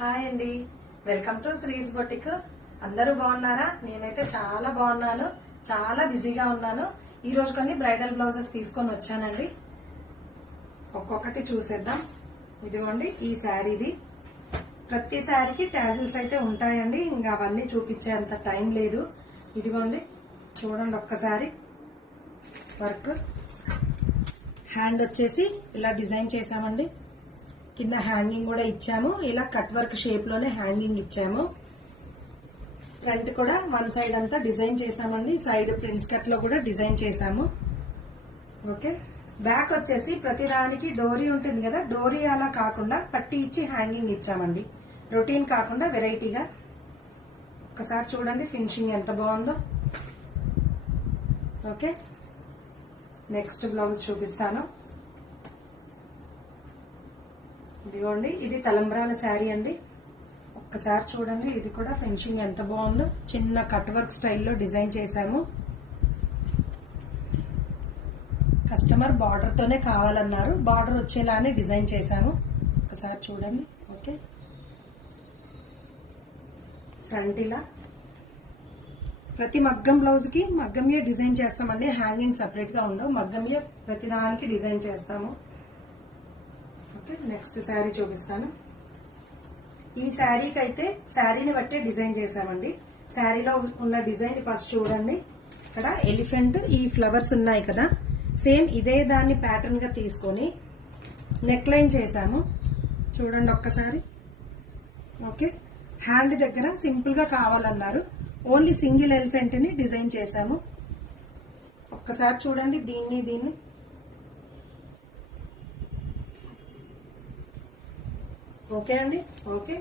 Hi అండి, welcome to శ్రీస్ boutique. అందరూ బాగున్నారా? నేనైతే చాలా బాగున్నాను, చాలా బిజీగా ఉన్నాను. ఈ రోజు కొన్ని బ్రైడల్ బ్లౌజెస్ తీసుకొని వచ్చానండి. ఒక్కొక్కటి చూసేద్దాం. ఇదిగోండి ఈ శారీది. ప్రతి శారీకి టాజిల్స్ అయితే ఉంటాయండి, ఇంకా అవన్నీ చూపించేంత టైం లేదు. ఇదిగోండి చూడండి ఒక్కసారి వర్క్. హ్యాండ్ వచ్చేసి ఇలా డిజైన్ చేసామండి. కింద హ్యాంగింగ్ కూడా ఇచ్చాము. ఇలా కట్ వర్క్ షేప్ లోనే హ్యాంగింగ్ ఇచ్చాము. ఫ్రంట్ కూడా వన్ సైడ్ అంతా డిజైన్ చేసామండి. సైడ్ ప్రిన్స్ కట్ లో కూడా డిజైన్ చేసాము. ఓకే, బ్యాక్ వచ్చేసి ప్రతి దానికి డోరీ ఉంటుంది కదా, డోరీ అలా కాకుండా పట్టి ఇచ్చి హ్యాంగింగ్ ఇచ్చామండి. రొటీన్ కాకుండా వెరైటీగా. ఒకసారి చూడండి ఫినిషింగ్ ఎంత బాగుందో. ఓకే, నెక్స్ట్ బ్లౌజ్ చూపిస్తాను. ఇదిగోండి ఇది తలంబ్రాల శారీ అండి. ఒక్కసారి చూడండి, ఇది కూడా ఫినిషింగ్ ఎంత బాగుందో. చిన్న కట్ వర్క్ స్టైల్లో డిజైన్ చేశాము. కస్టమర్ బార్డర్ తోనే కావాలన్నారు, బార్డర్ వచ్చేలానే డిజైన్ చేశాము. ఒకసారి చూడండి. ఓకే, ఫ్రంట్ ఇలా ప్రతి మగ్గం బ్లౌజ్ కి మగ్గంయే డిజైన్ చేస్తామండి. హ్యాంగింగ్ సపరేట్ గా ఉండవు, మగ్గంయే ప్రతి దానికి డిజైన్ చేస్తాము. నెక్స్ట్ శారీ చూపిస్తాను. ఈ శారీకి అయితే శారీని బట్టే డిజైన్ చేసామండి. శారీలో ఉన్న డిజైన్ ఫస్ట్ చూడండి. ఇక్కడ ఎలిఫెంట్, ఈ ఫ్లవర్స్ ఉన్నాయి కదా, సేమ్ ఇదే దాన్ని ప్యాటర్న్ గా తీసుకొని నెక్ లైన్ చేసాము. చూడండి ఒక్కసారి. ఓకే, హ్యాండ్ దగ్గర సింపుల్ గా కావాలన్నారు, ఓన్లీ సింగిల్ ఎలిఫెంట్ ని డిజైన్ చేసాము. ఒక్కసారి చూడండి దీన్ని. ఓకే అండి. ఓకే.